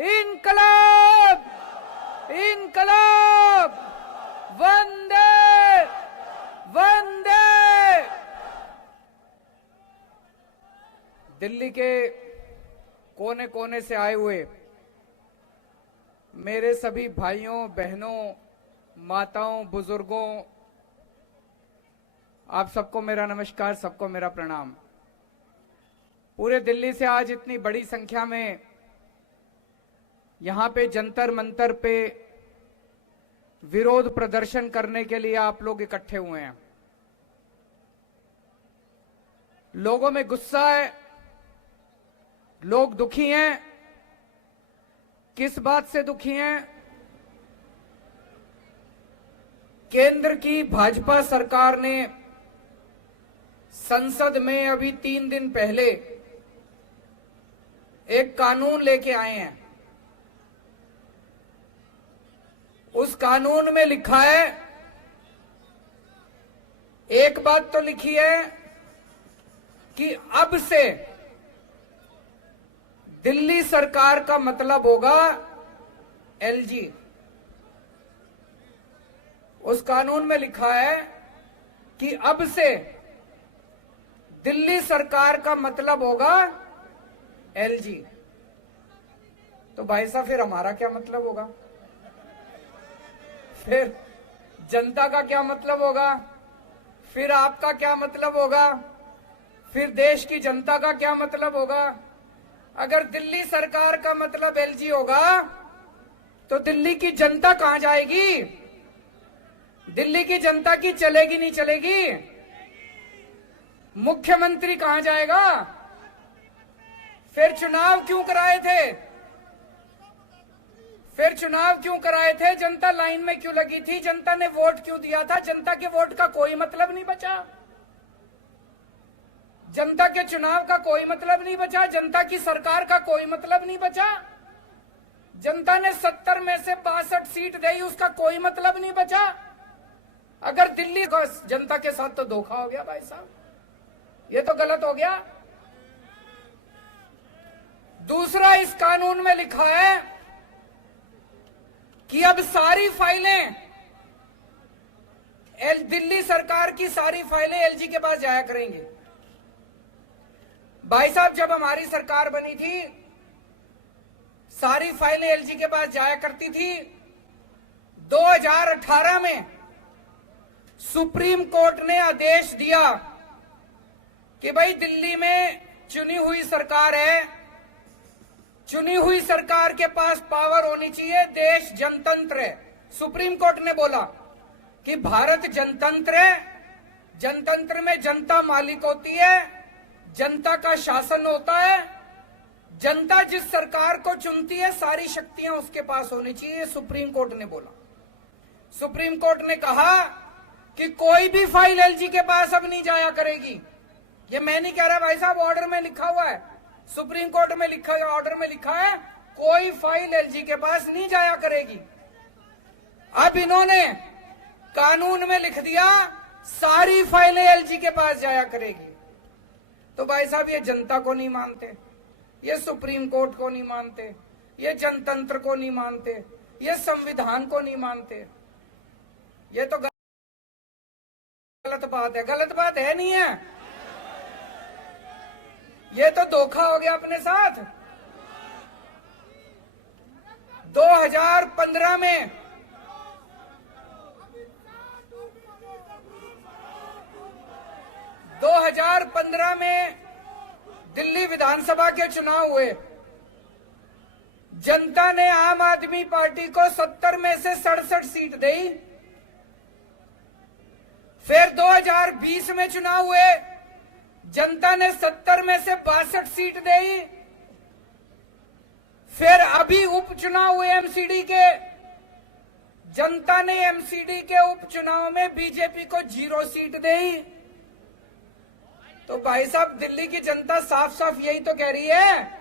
इनकलाब इनकलाब वंदे वंदे। दिल्ली के कोने कोने से आए हुए मेरे सभी भाइयों बहनों माताओं बुजुर्गों, आप सबको मेरा नमस्कार, सबको मेरा प्रणाम। पूरे दिल्ली से आज इतनी बड़ी संख्या में यहां पे जंतर मंतर पे विरोध प्रदर्शन करने के लिए आप लोग इकट्ठे हुए हैं। लोगों में गुस्सा है, लोग दुखी हैं। किस बात से दुखी हैं? केंद्र की भाजपा सरकार ने संसद में अभी 3 दिन पहले एक कानून लेके आए हैं। उस कानून में लिखा है, एक बात तो लिखी है कि अब से दिल्ली सरकार का मतलब होगा एलजी। उस कानून में लिखा है कि अब से दिल्ली सरकार का मतलब होगा एलजी। तो भाई साहब फिर हमारा क्या मतलब होगा? फिर जनता का क्या मतलब होगा? फिर आपका क्या मतलब होगा? फिर देश की जनता का क्या मतलब होगा? अगर दिल्ली सरकार का मतलब एलजी होगा तो दिल्ली की जनता कहां जाएगी? दिल्ली की जनता की चलेगी नहीं चलेगी? मुख्यमंत्री कहां जाएगा? फिर चुनाव क्यों कराए थे? फिर चुनाव क्यों कराए थे? जनता लाइन में क्यों लगी थी? जनता ने वोट क्यों दिया था? जनता के वोट का कोई मतलब नहीं बचा। जनता के चुनाव का कोई मतलब नहीं बचा। जनता की सरकार का कोई मतलब नहीं बचा। जनता ने 70 में से 62 सीट दी, उसका कोई मतलब नहीं बचा। अगर दिल्ली जनता के साथ तो धोखा हो गया भाई साहब, ये तो गलत हो गया। दूसरा, इस कानून में लिखा है कि अब सारी फाइलें दिल्ली सरकार की सारी फाइलें एलजी के पास जाया करेंगी। भाई साहब, जब हमारी सरकार बनी थी सारी फाइलें एलजी के पास जाया करती थी। 2018 में सुप्रीम कोर्ट ने आदेश दिया कि भाई दिल्ली में चुनी हुई सरकार है, चुनी हुई सरकार के पास पावर होनी चाहिए, देश जनतंत्र है। सुप्रीम कोर्ट ने बोला कि भारत जनतंत्र है, जनतंत्र में जनता मालिक होती है, जनता का शासन होता है, जनता जिस सरकार को चुनती है सारी शक्तियां उसके पास होनी चाहिए, सुप्रीम कोर्ट ने बोला। सुप्रीम कोर्ट ने कहा कि कोई भी फाइल एलजी के पास अब नहीं जाया करेगी। ये मैं नहीं कह रहा भाई साहब, ऑर्डर में लिखा हुआ है, सुप्रीम कोर्ट में लिखा है, ऑर्डर में लिखा है कोई फाइल एलजी के पास नहीं जाया करेगी। अब इन्होंने कानून में लिख दिया सारी फाइलें एलजी के पास जाया करेगी। तो भाई साहब, ये जनता को नहीं मानते, ये सुप्रीम कोर्ट को नहीं मानते, ये जनतंत्र को नहीं मानते, ये संविधान को नहीं मानते। ये तो गलत बात है। गलत बात है नहीं है, ये तो धोखा हो गया अपने साथ। 2015 में दिल्ली विधानसभा के चुनाव हुए। जनता ने आम आदमी पार्टी को 70 में से 67 सीट दी। फिर 2020 में चुनाव हुए, जनता ने 70 में से 62 सीट दी। फिर अभी उपचुनाव हुए एमसीडी के, जनता ने एमसीडी के उपचुनाव में बीजेपी को 0 सीट दी। तो भाई साहब, दिल्ली की जनता साफ साफ यही तो कह रही है